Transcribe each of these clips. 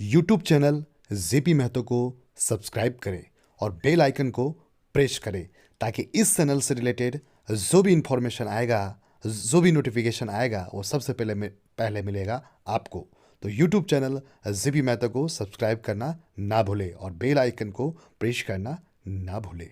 YouTube channel JP Mahato को subscribe करें और बेल आइकन को प्रेस करें ताकि इस चैनल से रिलेटेड जो भी इंफॉर्मेशन आएगा, जो भी नोटिफिकेशन आएगा, वो सबसे पहले मिलेगा आपको। तो यूट्यूब चैनल जेपी महतो को सब्सक्राइब करना ना भूले और बेल आइकन को प्रेस करना ना भूले।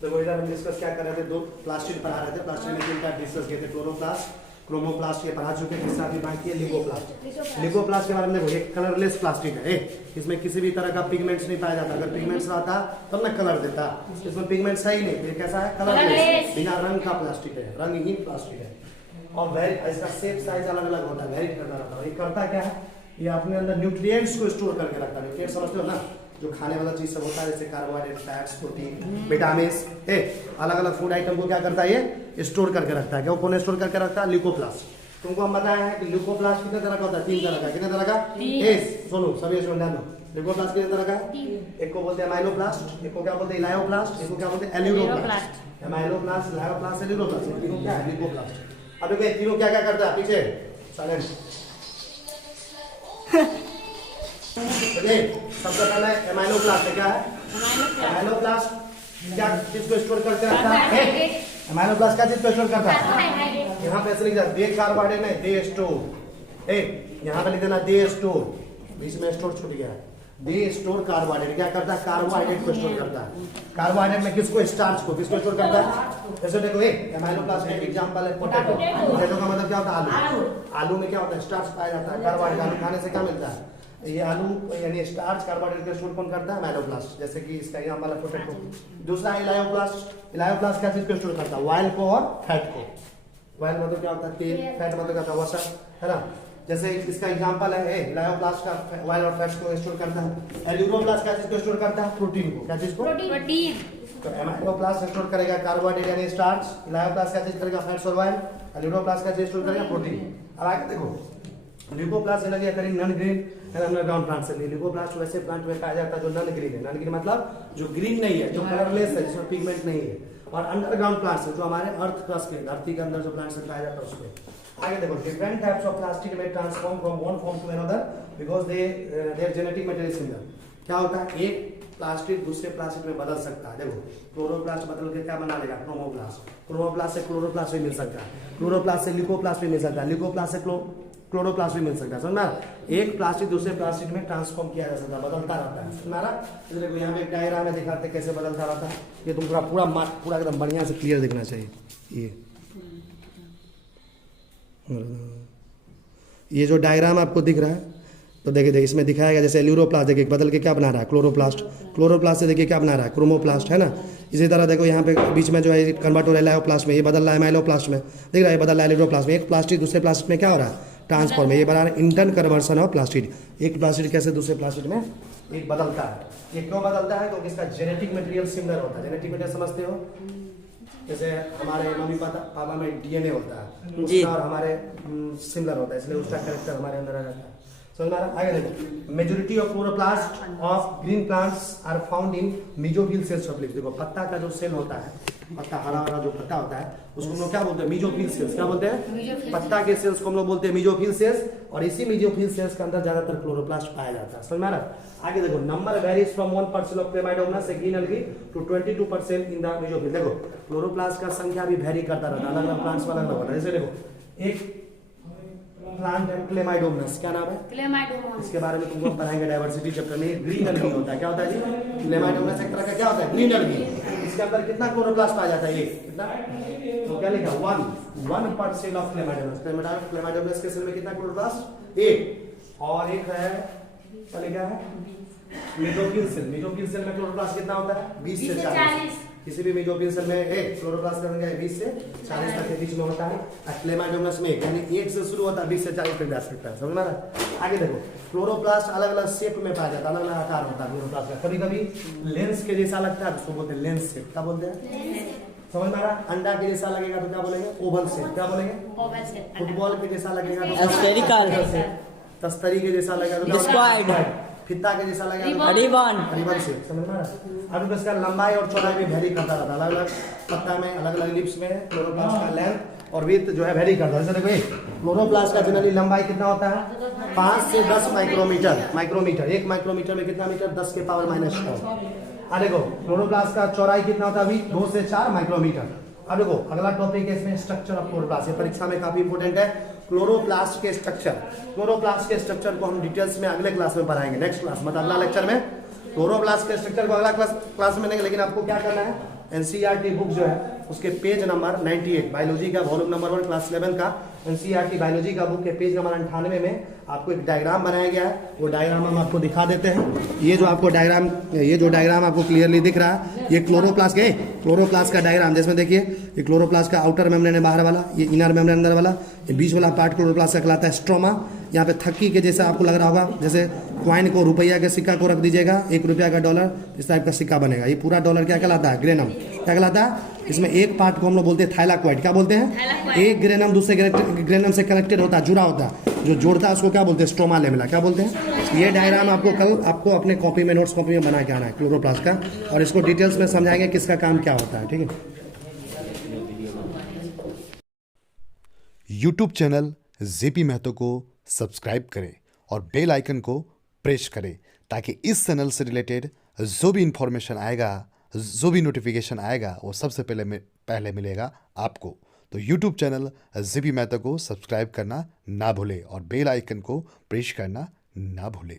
देखो इधर हम डिस्कस क्या कर रहे थे, दो प्लास्टिक पढ़ा रहे थे। प्लास्टिक में तीन टाइप डिस्कस किए थे, क्लोरोप्लास्ट, क्रोमोप्लास्ट, ये पढ़ा चुके हैं। तीसरा भी बाकी है लिपोप्लास्ट। लिपोप्लास्ट के बारे में देखो, ये कलरलेस प्लास्टिक है। इसमें किसी भी तरह का पिगमेंट्स नहीं पाया जाता। अगर पिगमेंट्स रहता तब ना कलर देता, इसमें पिगमेंट्स है ही नहीं। ये कैसा है? कलरलेस, बिना रंग का प्लास्टिक है, रंगहीन प्लास्टिक है। और इसका शेप साइज अलग अलग होता है, वेरी करता रहता है। ये करता क्या है, ये अपने अंदर न्यूट्रिएंट्स को स्टोर करके रखता है। न्यूट्रिएंट्स समझते हो ना, जो खाने वाला चीज सब होता है, जैसे कार्बोहाइड्रेट, फैट्स, प्रोटीन, विटामिन, अलग अलग फूड आइटम को क्या करता है, ये स्टोर करके रखता है। क्या कौन स्टोर करके रखता है? लिकोप्लास्ट। तुमको हम बताया है कि लिकोप्लास्ट कितने तरह का होता है? 3 तरह का। कितने तरह का? सुनो सभी सुन लो, लिकोप्लास्ट कितने तरह का है? एक को बोलते हैं अमाइलोप्लास्ट, एक को क्या बोलते हैं इलायोप्लास्ट, एक को क्या बोलते हैं एल्यूरोप्लास्ट। अमाइलोप्लास्ट, इलायोप्लास्ट, एल्यूरोप्लास्ट, तीनों क्या है? लिकोप्लास्ट। अब देखिए तीनों क्या क्या करता है, पीछे साइलेंट। सबसे पहले एमाइलोप्लास्ट क्या है? एमाइलोप्लास्ट क्या चीज को स्टोर करके रखता है? एमाइलोप्लास्ट क्या चीज को स्टोर करता है? यहाँ पे ऐसे लिख दे कार्बोहाइड्रेट नहीं, दे स्टोर। यहाँ पे लिख देना दे स्टोर, बीच में स्टोर छूट गया है। दे स्टोर कार्बोहाइड्रेट क्या करता है? कार्बोहाइड्रेट को स्टोर करता है। कार्बोहाइड्रेट में किसको? स्टार्च को। किसको स्टोर करता है? जैसे देखो एमाइलोप्लास्ट का एग्जांपल है पोटैटो। पोटैटो का मतलब क्या होता है? आलू। आलू में क्या होता है? स्टार्च पाया जाता है। कार्बोहाइड्रेट आलू खाने से क्या मिलता है? ये आलू यानी स्टार्च, कार्बोहाइड्रेट का स्टोर कौन करता है? एमाइलोप्लास्ट। जैसे कि इसका एग्जांपल है पोटैटो। दूसरा है इलायोप्लास्ट। इलायोप्लास्ट क्या चीज को स्टोर करता है? ऑयल को और फैट को। ऑयल मतलब क्या होता है? तेल। फैट मतलब क्या होता है? वसा, है ना। जैसे इसका एग्जांपल है इलायोप्लास्ट का ऑयल और फैट्स को स्टोर करता है। एल्यूरोप्लास्ट क्या चीज को स्टोर करता है? प्रोटीन को। क्या चीज को? प्रोटीन। तो एमाइलोप्लास्ट स्टोर करेगा कार्बोहाइड्रेट यानी स्टार्च। इलायोप्लास्ट क्या चीज करेगा? फैट्स और ऑयल। एल्यूरोप्लास्ट क्या चीज स्टोर करेगा? प्रोटीन। अब आगे देखो, लिकोप्लास्ट एनर्जी करेंगे non green and underground plant से। लिकोप्लास्ट वैसे प्लांट में पाया जाता है जो नॉन ग्रीन है। नॉन ग्रीन मतलब जो ग्रीन नहीं है, जो कलरलेस है, जिसमें पिगमेंट नहीं है। और अंडरग्राउंड प्लांट्स जो हमारे अर्थ क्रस्ट के, धरती के अंदर जो प्लांट्स पाया जाता है उसमें। आगे देखो, डिफरेंट टाइप्स ऑफ प्लास्टिक में transform from one form to another because their genetic material similar. क्या होता है? एक प्लास्टिक दूसरे प्लास्टिक में बदल सकता है। देखो क्लोरोप्लास्ट बदल के क्या बना लेगा? क्रोमोप्लास्ट। क्रोमोप्लास्ट से क्लोरोप्लास्ट भी मिल सकता है। क्लोरोप्लास्ट से लिकोप्लास्ट भी मिल सकता है। लिकोप्लास्ट से क्लोरोप्लास्ट भी मिल सकता है। समझ में? एक प्लास्टिक दूसरे प्लास्टिक में ट्रांसफॉर्म किया जा सकता है, बदलता रहता है। तुम्हारा देखो यहाँ पे एक डायग्राम में दिखाते कैसे बदलता रहता है। ये तुम पूरा एकदम बढ़िया से क्लियर दिखना चाहिए। ये जो डायग्राम आपको दिख रहा है, तो देखिए इसमें दिखाया गया जैसे एल्यूरोप्लास्ट, देखिए बदल के क्या बना रहा है? क्लोरोप्लास्ट। क्लोरोप्लास्ट से देखिए क्या बना रहा है? क्रोमोप्लास्ट, है ना। इसी तरह देखो यहाँ पे बीच में जो है कन्वर्ट हो रहा है इलायोप्लास्ट में, ये बदल रहा है एमाइलोप्लास्ट में। देख रहा है बदल रहा है एल्यूरोप्लास्ट में। एक प्लास्टिक दूसरे प्लास्टिक में क्या हो रहा है? ट्रांसफॉर्म है। ये बना रहा है इंटर्न कन्वर्सन ऑफ प्लास्टिक। एक प्लास्टिक कैसे दूसरे प्लास्टिक में एक बदलता है। ये क्यों बदलता है? क्योंकि इसका जेनेटिक मटेरियल सिमिलर होता है। जेनेटिक मटेरियल समझते हो? जैसे हमारे मम्मी पापा में डीएनए होता है, उसका और हमारे सिमिलर होता है, इसलिए उसका कैरेक्टर हमारे अंदर आ जाता है। समझ में आ रहा है? आगे देखो, majority of chloroplast of green plants are found in mesophyll cells of leaves. देखो पत्ता का जो सेल होता है, पत्ता हरा हरा जो पत्ता होता है, उसको हम लोग क्या बोलते हैं? Mesophyll cells. क्या बोलते हैं? पत्ता के सेल्स को हम लोग बोलते हैं मेसोफिल सेल्स। और इसी मेसोफिल सेल्स के अंदर ज्यादातर क्लोरोप्लास्ट पाया जाता है। समझ में आ रहा है? आगे देखो, number varies from 1% of chlamydomonas green algae to 22% in the mesophyll. देखो क्लोरोप्लास्ट का संख्या भी वेरी करता रहता है, अलग अलग प्लांट्स में अलग अलग होता है। जैसे देखो एक प्लांट है क्लेमाइडोमोनास, क्या नाम है? क्लेमाइडोमोनास। इसके बारे में तुमको पढ़ाएंगे डाइवर्सिटी चैप्टर में। ग्रीन एल्गी होता है। क्या होता है जी? क्लेमाइडोमोनास एक तरह का क्या होता है? Green algae. इसके अंदर कितना क्लोरोप्लास्ट पाया जाता है? ये कितना? तो क्या लिखा? 1% ऑफ क्लेमाइडोमोनास। क्लेमाइडोमोनास के सेल में कितना क्लोरोप्लास्ट? 1। और एक है क्या लिखा है? Mesophyll cell. मेसोफिल सेल में क्लोरोप्लास्ट कितना होता है? 20 से 40। किसी भी मेजोपिंसल में क्लोरोप्लास्ट का रंग 20 से 40 तक के बीच में होता है। क्लेमाइडोमस में यानी 1 से शुरू होता है 20 से 40 तक जा सकता है। समझ में आ रहा है? आगे देखो, क्लोरोप्लास्ट अलग अलग शेप में पाया जाता है, अलग अलग आकार होता है क्लोरोप्लास्ट का। कभी कभी लेंस के जैसा लगता है, उसको बोलते हैं लेंस शेप। क्या बोलते हैं? समझ में आ रहा है? अंडा के जैसा लगेगा तो क्या बोलेंगे? Oval shape. क्या बोलेंगे? फुटबॉल के जैसा लगेगा तो Spherical. तस्तरी के जैसा लगेगा तो Discoid. फित्ता के जैसा लगेगा तो रिबन. Ribbon shape. समझ में आ रहा है? अब इसका लंबाई और चौड़ाई भी वेरी करता रहता है, अलग अलग पत्ता में, अलग अलग लिप्स में क्लोरोप्लास्ट का लेंथ और विड्थ जो है वेरी करता है। जैसे देखो क्लोरोप्लास्ट का जनरली लंबाई कितना होता है? 5 से 10 माइक्रोमीटर। 1 माइक्रोमीटर में कितना मीटर? 10 के पावर -9। देखो क्लोरोप्लास्ट का चौड़ाई कितना होता है अभी? 2 से 4 माइक्रोमीटर। अब देखो अगला टॉपिक है इसमें स्ट्रक्चर ऑफ क्लोरोप्लास्ट। ये परीक्षा में काफी इंपोर्टेंट है। क्लोरोप्लास्ट के स्ट्रक्चर को हम डिटेल्स में अगले क्लास में पढ़ाएंगे, नेक्स्ट क्लास मतलब अगला लेक्चर में क्लोरोप्लास्ट के स्ट्रक्चर को अगला क्लास में नहीं। लेकिन आपको क्या करना है, एनसीईआरटी बुक जो है उसके पेज नंबर 98 बायोलॉजी का वॉल्यूम नंबर 1 क्लास 11 का एनसीईआरटी बायोलॉजी का बुक के पेज नंबर 98 में आपको एक डायग्राम बनाया गया है। वो डायग्राम हम आपको दिखा देते हैं। ये जो डायग्राम आपको क्लियरली दिख रहा है, ये क्लोरोप्लास्ट का डायग्राम। जिसमें देखिए ये क्लोरोप्लास्ट का आउटर मेम्ब्रेन है बाहर वाला, ये इनर मेम्ब्रेन अंदर वाला, ये बीच वाला पार्ट क्लोरोप्लास्ट का कहलाता है स्ट्रोमा। यहाँ पे थक्की के जैसा आपको लग रहा होगा, जैसे क्वाइन को, रुपया के सिक्का को रख दीजिएगा, 1 रुपया का डॉलर, इस टाइप का सिक्का बनेगा। ये पूरा डॉलर क्या कहलाता है? ग्रेनम। क्या कहलाता है? इसमें एक पार्ट को हम लोग बोलते हैं थाइलाक्वाइड। क्या बोलते हैं? एक ग्रेनम दूसरे ग्रेनम से कनेक्टेड होता है, जुड़ा होता है, जो जोड़ता है उसको क्या बोलते हैं? Stroma lamella. क्या बोलते हैं? ये डायग्राम आपको अपने कॉपी में, नोट्स कॉपी में बना के आना है क्लोरोप्लास्ट का, और इसको डिटेल्स में समझाएंगे किसका काम क्या होता है। ठीक है? यूट्यूब चैनल जेपी महतो को सब्सक्राइब करें और बेल आइकन को प्रेस करें ताकि इस चैनल से रिलेटेड जो भी इंफॉर्मेशन आएगा, जो भी नोटिफिकेशन आएगा, वो सबसे पहले मिलेगा आपको। तो यूट्यूब चैनल जेपी महतो को सब्सक्राइब करना ना भूलें और बेल आइकन को प्रेस करना ना भूलें।